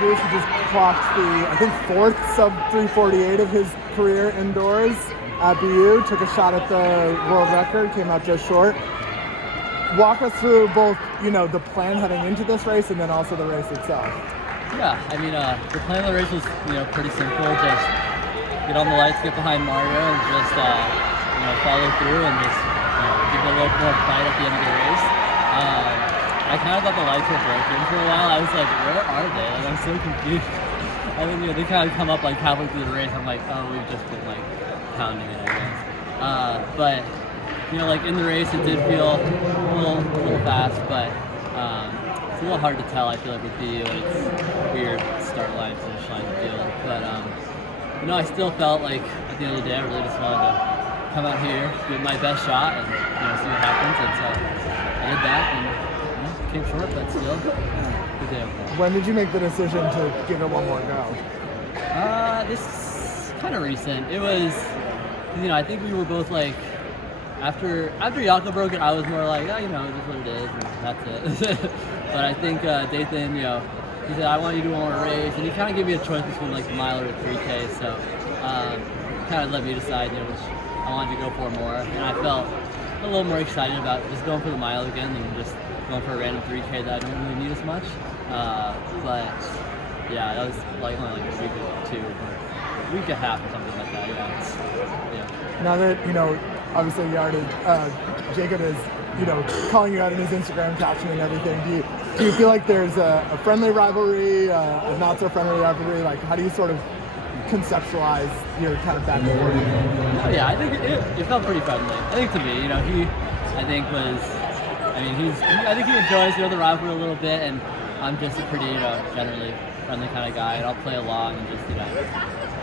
Nuguse, who just clocked the, I think, 4th sub 348 of his career indoors at BU, took a shot at the world record, came out just short. Walk us through both, the plan heading into this race and then also the race itself. Yeah, I mean, the plan of the race was, pretty simple. Just get on the lights, get behind Mario, and just, follow through and just, give it a little more bite at the end of the race. I kind of thought the lights were broken for a while. I was like, where are they? Like, I'm so confused. And then, they kind of come up like halfway through the race. I'm like, oh, we've just been like pounding it, I guess. But like in the race, it did feel a little fast, but it's a little hard to tell. I feel like with BU, and it's weird start line, finish line deal. But I still felt like at the end of the day, I really just wanted to come out here, give my best shot, and see what happens. And so I did that, and came short, but still good day overall. When did you make the decision to give it one more go? This is kind of recent. It was, I think we were both like, after Jakob broke it, I was more like, it is what it is, and that's it. But I think Dathan, he said, I want you to do one more race, and he kind of gave me a choice between like the mile or the 3K, so kind of let me decide, which I wanted to go for more, and I felt a little more excited about just going for the mile again than just going for a random 3K that I don't really need as much. But yeah, that was like only like a week or two, or a week and a half or something like that. Yeah. Now that obviously Jakob is calling you out in his Instagram caption and everything. Do you feel like there's a friendly rivalry, a not so friendly rivalry? Like, how do you sort of conceptualize your kind of back and forth? Yeah, I think it felt pretty friendly. I think to me, I think he enjoys the rivalry a little bit, and I'm just a pretty generally friendly kind of guy, and I'll play along and just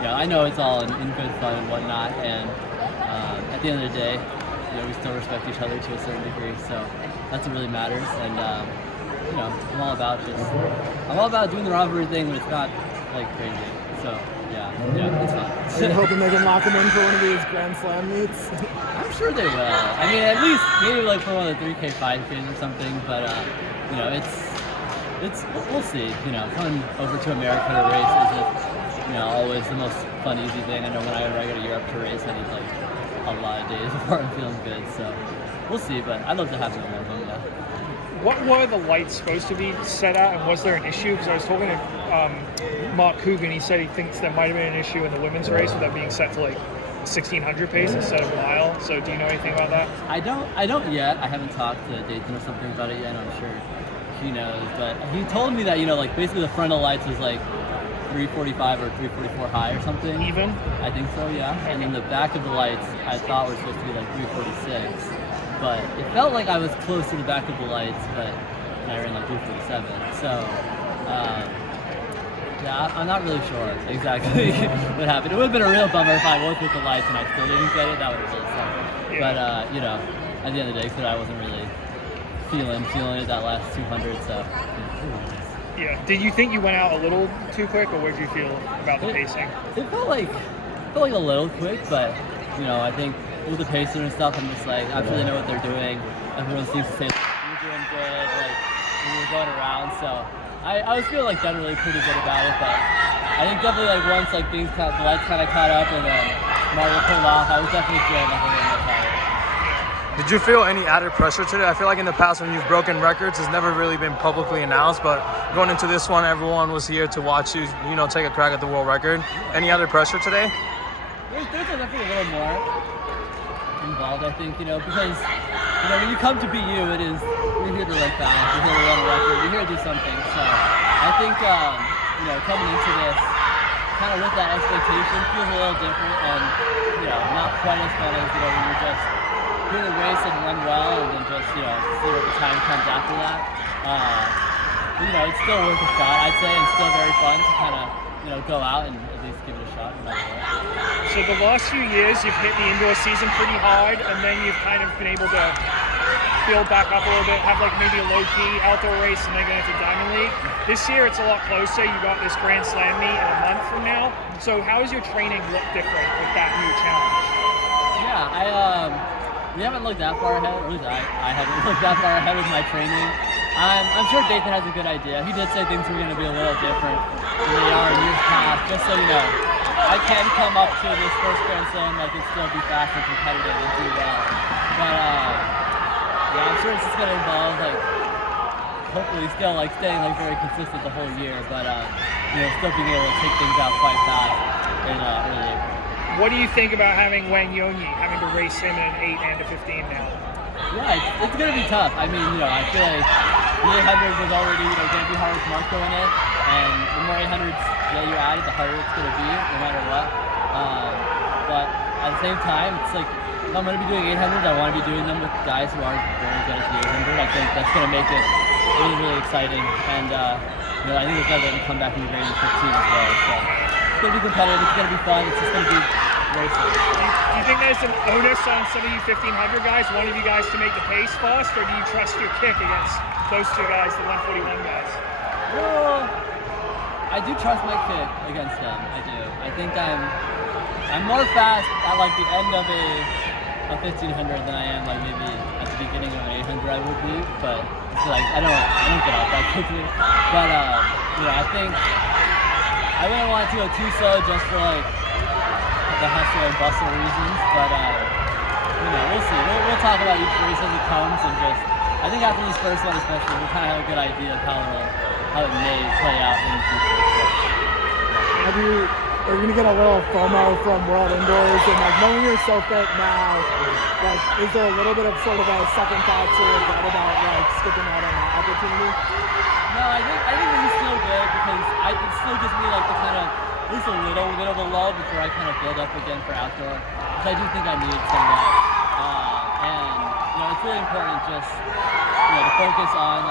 I know it's all in good fun and whatnot, and at the end of the day, we still respect each other to a certain degree, so that's what really matters. And I'm all about doing the rivalry thing, but it's not like crazy. So yeah, it's fun. Are you hoping they can lock him in for one of these Grand Slam meets? I'm sure they will. I mean, at least maybe like for one of the 3K, 5Ks or something. But it's we'll see. Coming over to America to race isn't always the most fun, easy thing. I know when I go to Europe to race, I need like a lot of days before I'm feeling good. So we'll see. But I'd love to have one of them. Yeah. What were the lights supposed to be set at, and was there an issue? Because I was talking to Mark Coogan, he said he thinks there might have been an issue in the women's race with that being set to like 1600 pace instead of a mile. So do you know anything about that? I don't yet. I haven't talked to Dathan or something about it yet. I'm sure he knows, but he told me that like basically the front of lights was like 345 or 344 high or something. Even? I think so, yeah. Okay. And then the back of the lights I thought were supposed to be like 346. But it felt like I was close to the back of the lights, but I ran like 347. So, I'm not really sure exactly what happened. It would have been a real bummer if I was with the lights and I still didn't get it. That would have really sucked. Yeah. But, at the end of the day, because I wasn't really feeling it that last 200, so. Yeah. Did you think you went out a little too quick, or what did you feel about the pacing? It felt like a little quick, but, I think with the pacer and stuff, I'm just like, I'm sure they know what they're doing. Everyone seems to say, you're doing good, like, when you're going around, so I was feeling like generally pretty good about it, but I think definitely like once like the lights kind of caught up and then Mario pulled off, I was definitely feeling like a little more tired. Did you feel any added pressure today? I feel like in the past when you've broken records, it's never really been publicly announced, but going into this one, everyone was here to watch you, take a crack at the world record. Any other pressure today? There's definitely a little more involved, I think, because when you come to BU, you're here to run fast, you're here to run a record, you're here to do something. So I think coming into this kind of with that expectation feels a little different, and not quite as fun as when you're just here to race and run well and then just see what the time comes after that. It's still worth a shot, I'd say, and still very fun to kind of go out and at least give it a shot no matter what. So the last few years, you've hit the indoor season pretty hard, and then you've kind of been able to build back up a little bit, have like maybe a low-key outdoor race, and then go into Diamond League. This year, it's a lot closer. You got this Grand Slam meet in a month from now. So how does your training look different with that new challenge? Yeah, we haven't looked that far ahead, or at least I haven't looked that far ahead with my training. I'm sure Dathan has a good idea. He did say things were going to be a little different than they are in years past. Just so you know, I can come up to this first Grand Slam and still be fast and competitive and do well. But yeah, I'm sure it's just going to involve hopefully still staying very consistent the whole year, but still being able to take things out quite fast in early April. What do you think about having Wang Yongyi, having to race him in an 8 and a 15 now? Yeah, it's going to be tough. I mean, I feel like the 800s was already, going to be hard with Mark going in, and the more 800s that you add, the harder it's going to be, no matter what. But at the same time, it's like, if I'm going to be doing 800s, I want to be doing them with guys who aren't very good at the 800. I think that's going to make it really, really exciting, and I think it's going to come back and be great in 15 as well. So it's going to be competitive, it's going to be fun, it's just going to be racing. Do you think there's an onus on some of you 1500 guys, one of you guys to make the pace fast, or do you trust your kick against those two guys, the 141 guys? Well, I do trust my kick against them. I do. I think I'm more fast at the end of a 1500 than I am maybe at the beginning of an 800 I would be, but it's I don't get out that quickly. But I think I wouldn't want to go too slow just for the hustle and bustle reasons, but we'll see. We'll talk about each race as it comes, and I think after this first one especially, we'll kind of have a good idea of how it may play out in the future. Are you gonna get a little FOMO from World Indoors and knowing you're so fit now? Is there a little bit of sort of a second thought or regret about skipping out on that opportunity? No, I think this is still good because it still gives me the kind of at least a little bit of a lull before I kind of build up again for outdoor, because I do think I need some of that. And it's really important just to focus on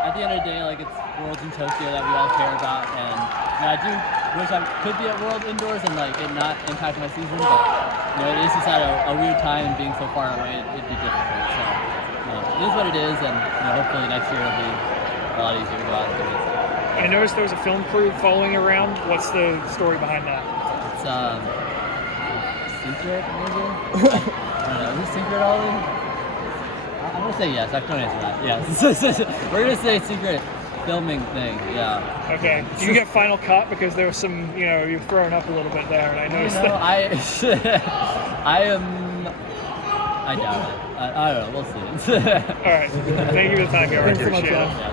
at the end of the day it's Worlds in Tokyo that we all care about, and I do wish I could be at World Indoors and it not impact my season, but it is just at a weird time, and being so far away it'd be difficult. So it is what it is, and hopefully next year it'll be a lot easier to go out and do it. I noticed there was a film crew following you around. What's the story behind that? It's secret, maybe? I don't know. Is it secret, Ollie? I'm gonna say yes. I don't answer that. Yes. We're gonna say secret filming thing. Yeah. Okay. Do you get final cut because there was some, you've thrown up a little bit there, and I noticed that. I doubt it. I don't know. We'll see. All right. Thank you for the time, Yared. Thanks so much, Appreciate it. Yeah,